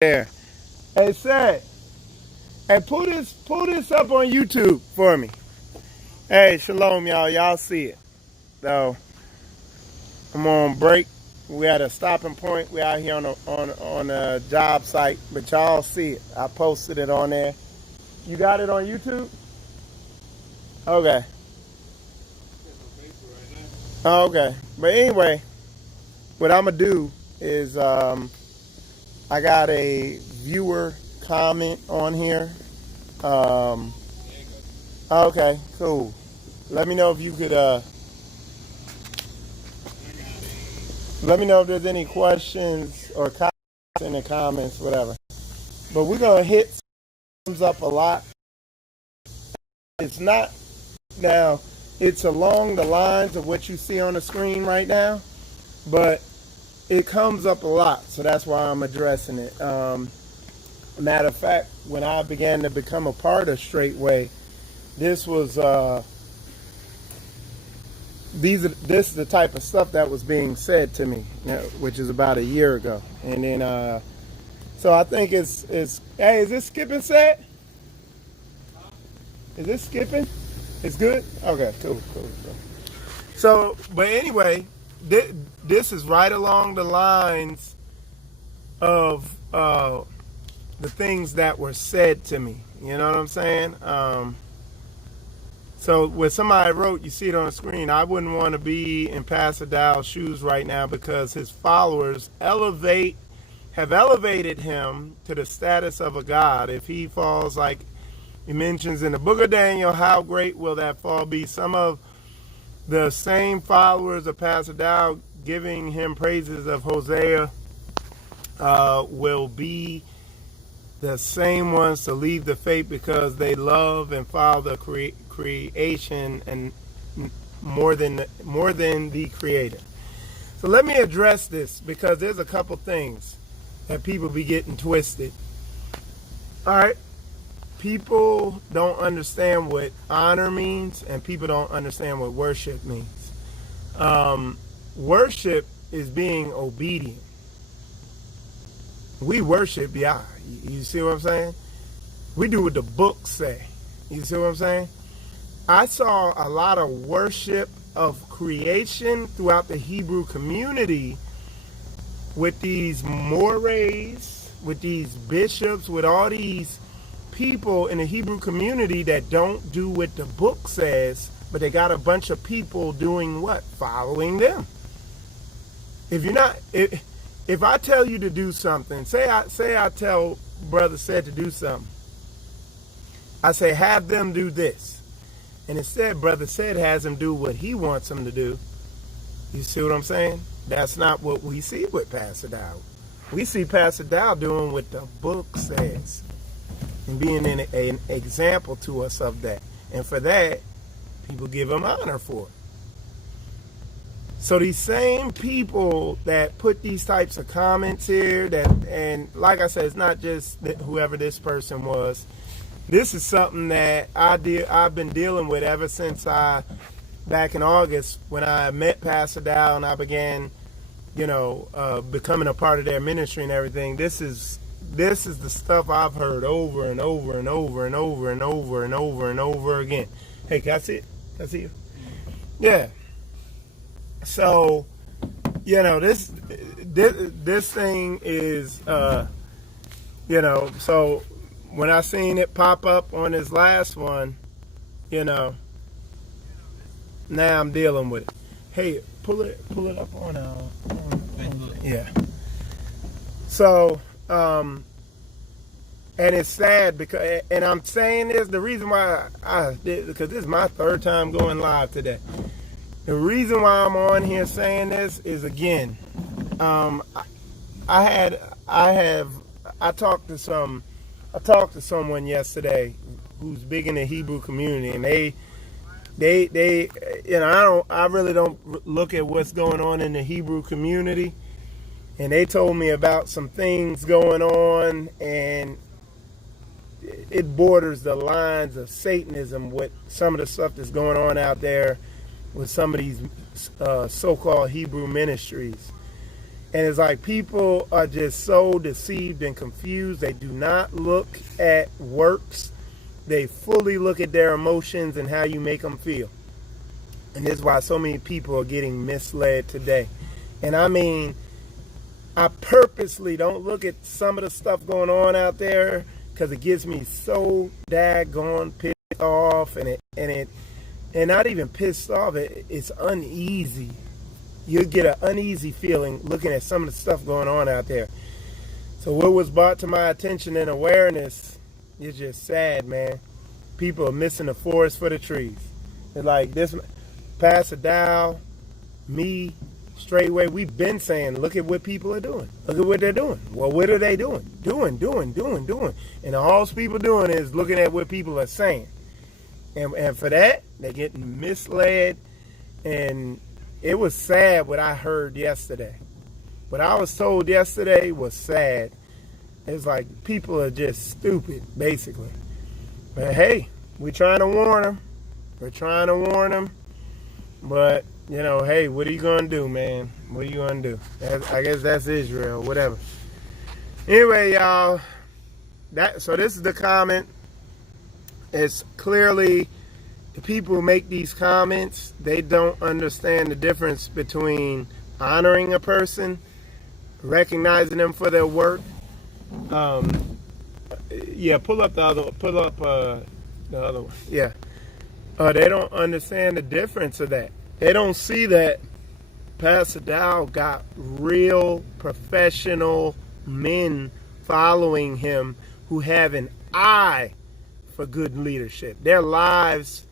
there. Hey, say, hey, pull this up on YouTube for me. Hey, shalom, y'all. Y'all see it. So, I'm on break. We at a stopping point. We out here on a job site, but y'all see it. I posted it on there. You got it on YouTube? Okay. Okay. But anyway, what I'm gonna do is I got a viewer comment on here. Okay, cool. Let me know if you could let me know if there's any questions or comments in the comments, whatever. But we're gonna hit thumbs up a lot. It's not now, it's along the lines of what you see on the screen right now, but it comes up a lot, so that's why I'm addressing it. Matter of fact, when I began to become a part of Straitway, this was this is the type of stuff that was being said to me, which is about a year ago. And then so I think it's hey, is this skipping set? Is this skipping? It's good? Okay, cool. So, but anyway, this is right along the lines of the things that were said to me. You know what I'm saying? So when somebody wrote, you see it on the screen, I wouldn't want to be in Pastor Dow's shoes right now because his followers have elevated him to the status of a god. If he falls, like he mentions in the book of Daniel, how great will that fall be? Some of the same followers of Pastor Dow giving him praises of Hosea will be the same ones to leave the faith because they love and follow the creation and more than the creator. So let me address this because there's a couple things that people be getting twisted. All right. People don't understand what honor means, and people don't understand what worship means. Worship is being obedient. We worship Yah. You see what I'm saying? We do what the books say. You see what I'm saying? I saw a lot of worship of creation throughout the Hebrew community with these mores, with these bishops, with all these people in the Hebrew community that don't do what the book says, but they got a bunch of people doing what? Following them. If I tell you to do something, say I tell Brother Said to do something, I say have them do this, and instead Brother Said has him do what he wants him to do. You see what I'm saying? That's not what we see with Pastor Dow. We see Pastor Dow doing what the book says and being an example to us of that. And for that, people give him honor for it. So these same people that put these types of comments here, and like I said, it's not just whoever this person was. This is something that I've been dealing with ever since back in August when I met Pastor Dow and I began, becoming a part of their ministry and everything. This is the stuff I've heard over and over and over and over and over and over and over again. Hey, can I see it? Can I see you? Yeah. So, this thing is, so when I seen it pop up on his last one, now I'm dealing with it. Hey, pull it up on yeah. So, and it's sad because, and I'm saying this, the reason why because this is my third time going live today. The reason why I'm on here saying this is, again, I talked to someone yesterday who's big in the Hebrew community, and they I really don't look at what's going on in the Hebrew community, and they told me about some things going on, and it borders the lines of Satanism with some of the stuff that's going on out there with some of these so-called Hebrew ministries. And it's like people are just so deceived and confused. They do not look at works. They fully look at their emotions and how you make them feel. And this is why so many people are getting misled today. And I mean, I purposely don't look at some of the stuff going on out there because it gets me so daggone pissed off, and not even pissed off. It's uneasy. You get an uneasy feeling looking at some of the stuff going on out there. So what was brought to my attention and awareness is just sad, man. People are missing the forest for the trees. It's like this, Pastor Dow, me, Straitway, we've been saying, look at what people are doing. Look at what they're doing. Well, what are they doing? Doing. And all people doing is looking at what people are saying. And for that, they're getting misled. And it was sad what I heard yesterday. What I was told yesterday was sad. It's like people are just stupid, basically. But hey, we're trying to warn them. But, you know, hey, what are you going to do, man? What are you going to do? I guess that's Israel, whatever. Anyway, y'all, so this is the comment. It's clearly the people who make these comments, they don't understand the difference between honoring a person, recognizing them for their work. Yeah, pull up the other one. Yeah. They don't understand the difference of that. They don't see that Pastor Dow got real professional men following him who have an eye for good leadership. Their lives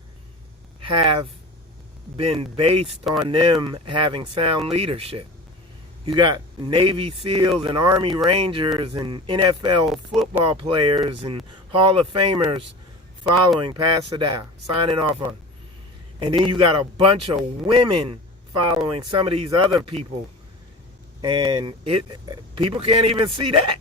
have been based on them having sound leadership. You got Navy SEALs and Army Rangers and NFL football players and Hall of Famers following Pastor Dow, signing off on him. And then you got a bunch of women following some of these other people. And people can't even see that.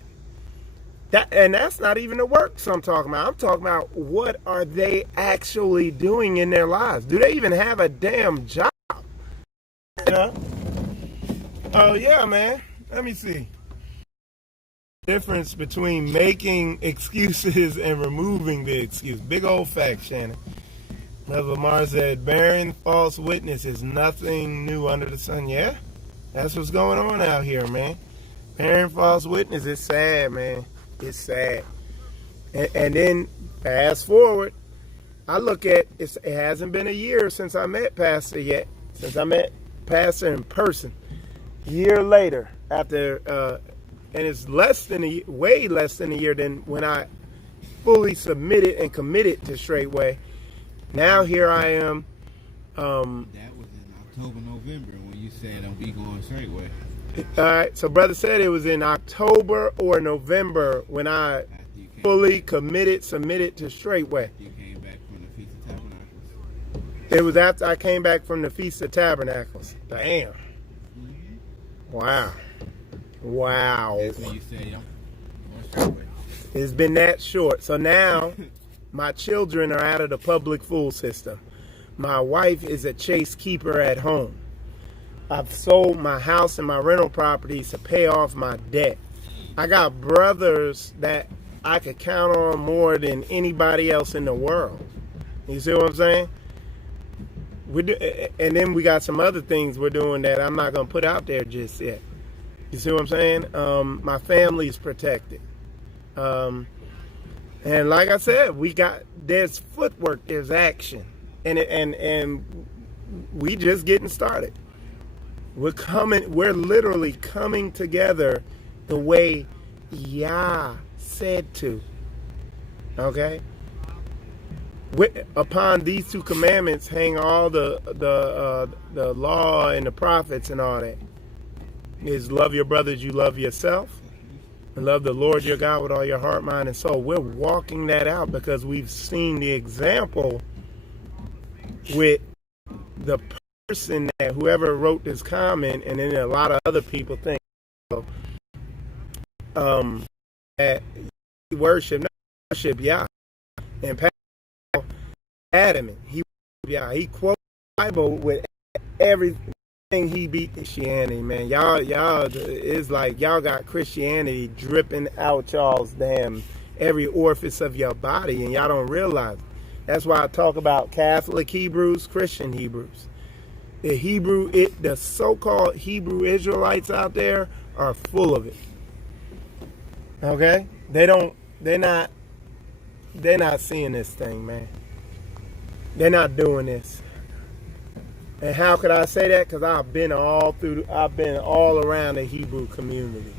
And that's not even the works I'm talking about. I'm talking about what are they actually doing in their lives? Do they even have a damn job? You know? Oh, yeah, man. Let me see. Difference between making excuses and removing the excuse. Big old fact, Shannon. Brother Lamar said, bearing false witness is nothing new under the sun. Yeah, that's what's going on out here, man. Bearing false witness is sad, man. It's sad. And then, fast forward, I look at, it hasn't been a year since I met Pastor yet. Since I met Pastor in person. A year later, after, and it's way less than a year than when I fully submitted and committed to Straitway. Now here I am. That was in October, November when you said I'll be going Straitway. All right, so brother said it was in October or November when I fully submitted to Straitway. You came back from the Feast of Tabernacles. It was after I came back from the Feast of Tabernacles. Damn. Wow. That's when you said I'm going Straitway. It's been that short. So now my children are out of the public fool system. My wife is a chase keeper at home. I've sold my house and my rental properties to pay off my debt. I got brothers that I could count on more than anybody else in the world. You see what I'm saying? And then we got some other things we're doing that I'm not going to put out there just yet. You see what I'm saying? My family's protected. And like I said, there's footwork, there's action. And we just getting started. We're literally coming together the way Yah said to. Okay? Upon these two commandments hang all the law and the prophets and all that. Is love your brothers, you love yourself. And love the Lord your God with all your heart, mind, and soul. We're walking that out because we've seen the example with the person that whoever wrote this comment, and then a lot of other people think that worship Yah. And Pastor adamant. He quotes the Bible with everything He beat Christianity, man. Y'all, it's like y'all got Christianity dripping out y'all's damn every orifice of your body, and y'all don't realize it. That's why I talk about Catholic Hebrews, Christian Hebrews. The so-called Hebrew Israelites out there are full of it. Okay? They're not seeing this thing, man. They're not doing this. And how could I say that? Because I've been all around the Hebrew community.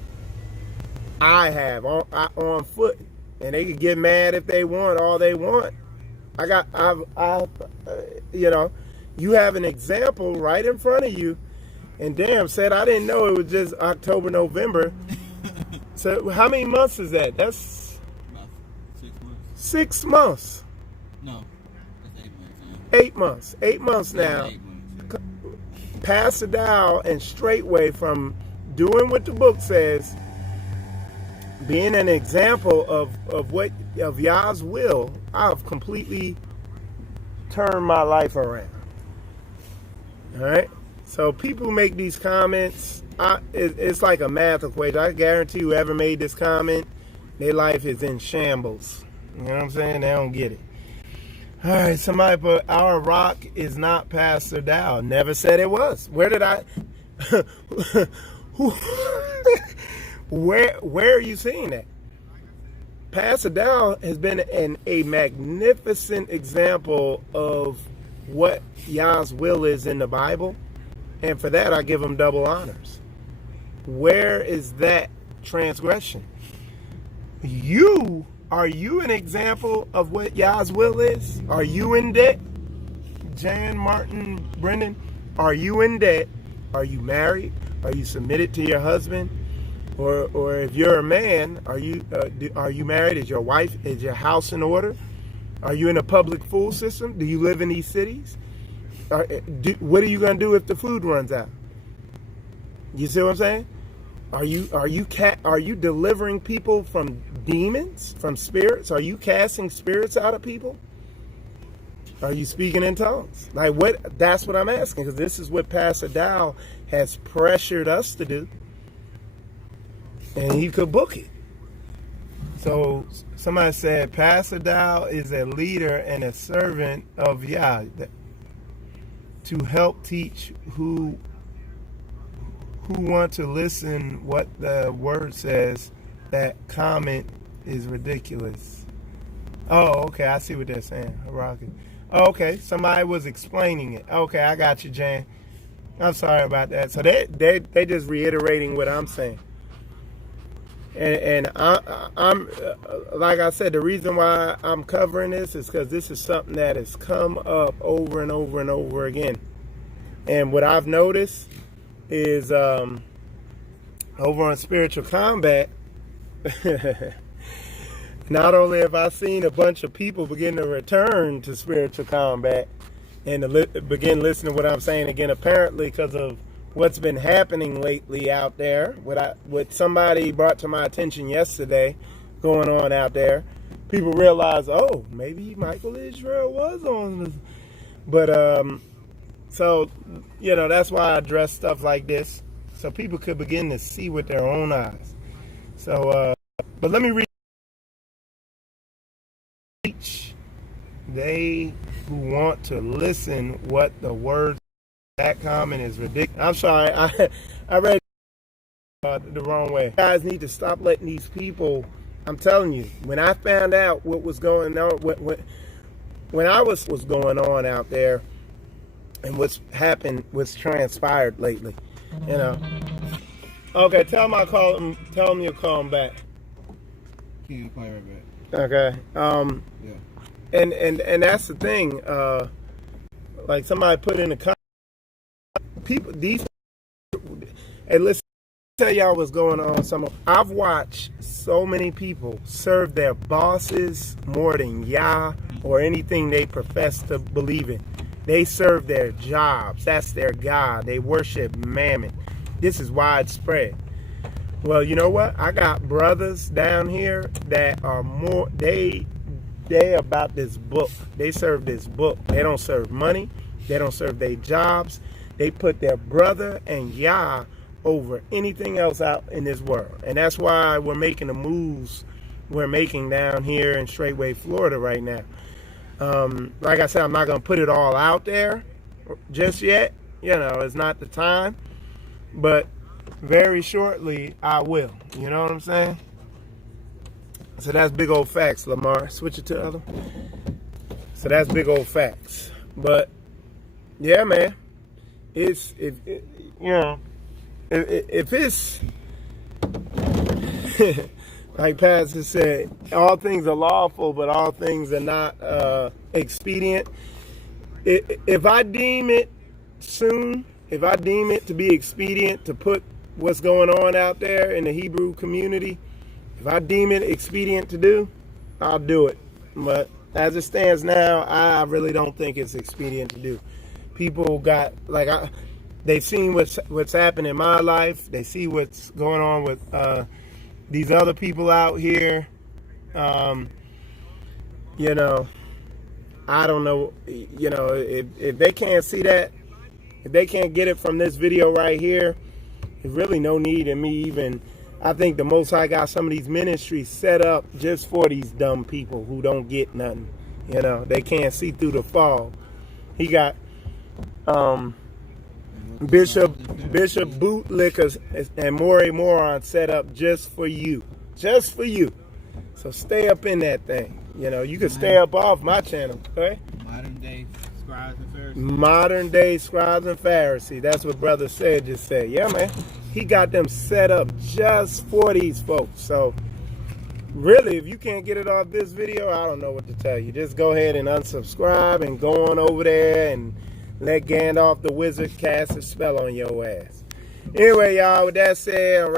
I have on foot, and they can get mad if they want all they want. You have an example right in front of you, and damn, said I didn't know it was just October, November. So how many months is that? That's about 6 months. 6 months. No, that's 8 months. 8 months. 8 months now. 8 months. Pastor Dow and Straitway from doing what the book says, being an example of Yah's will. I've completely turned my life around. All right. So people make these comments. It's like a math equation. I guarantee whoever made this comment, their life is in shambles. You know what I'm saying? They don't get it. All right, somebody put, our rock is not Pastor Dow. Never said it was. Where did I? Where are you seeing that? Pastor Dow has been a magnificent example of what Yah's will is in the Bible. And for that, I give him double honors. Where is that transgression? Are you an example of what Yah's will is? Are you in debt? Jan, Martin, Brendan, are you in debt? Are you married? Are you submitted to your husband? Or if you're a man, are you married? Is your house in order? Are you in a public food system? Do you live in these cities? What are you going to do if the food runs out? You see what I'm saying? Are you delivering people from demons, from spirits? Are you casting spirits out of people? Are you speaking in tongues? Like what? That's what I'm asking, because this is what Pastor Dow has pressured us to do, and he could book it. So somebody said Pastor Dow is a leader and a servant of Yah to help teach who want to listen what the word says. That comment is ridiculous. Oh, okay, I see what they're saying. Rocky. Oh, okay, somebody was explaining it. Okay, I got you, Jan. I'm sorry about that. So they just reiterating what I'm saying. And I'm like I said, the reason why I'm covering this is because this is something that has come up over and over and over again. And what I've noticed is over on Spiritual Combat, not only have I seen a bunch of people begin to return to Spiritual Combat and to begin listening to what I'm saying again, apparently because of what's been happening lately out there, what somebody brought to my attention yesterday going on out there, people realize, oh, maybe Michael Israel was on this. But so, that's why I address stuff like this, so people could begin to see with their own eyes. So, but let me read. They who want to listen what the words, that comment is ridiculous. I'm sorry, I read the wrong way. You guys need to stop letting these people, I'm telling you, when I found out what was going on, when I was going on out there, and what's transpired lately, Okay, tell them you'll call them back. Yeah, call right back. Okay. Yeah. And that's the thing. Like somebody put in the comment, hey, listen, tell y'all what's going on. I've watched so many people serve their bosses more than Yah or anything they profess to believe in. They serve their jobs. That's their God. They worship Mammon. This is widespread. Well, you know what? I got brothers down here that are more, they about this book. They serve this book. They don't serve money. They don't serve their jobs. They put their brother and Yah over anything else out in this world. And that's why we're making the moves we're making down here in Straitway, Florida right now. Like I said, I'm not going to put it all out there just yet. You know, it's not the time. But very shortly, I will. You know what I'm saying? So that's big old facts, Lamar. Switch it to the other one. So that's big old facts. But, yeah, man. If it's like Pastor said, all things are lawful, but all things are not expedient. If I deem it soon, if I deem it to be expedient to put what's going on out there in the Hebrew community, if I deem it expedient to do, I'll do it. But as it stands now, I really don't think it's expedient to do. People got, like, they've seen what's happened in my life. They see what's going on with these other people out here. You know, I don't know, you know, if they can't see that, if they can't get it from this video right here, there's really no need in me even. I think the Most High got some of these ministries set up just for these dumb people who don't get nothing. You know, they can't see through the fog. He got Bishop Bootlickers and Maury Moron set up just for you. Just for you. So stay up in that thing. You know, you can stay up off my channel, okay? Modern day scribes and Pharisees. Modern day scribes and Pharisees. That's what Brother said just said. Yeah, man. He got them set up just for these folks. So, really, if you can't get it off this video, I don't know what to tell you. Just go ahead and unsubscribe and go on over there and let Gandalf the Wizard cast a spell on your ass. Anyway, y'all, with that said,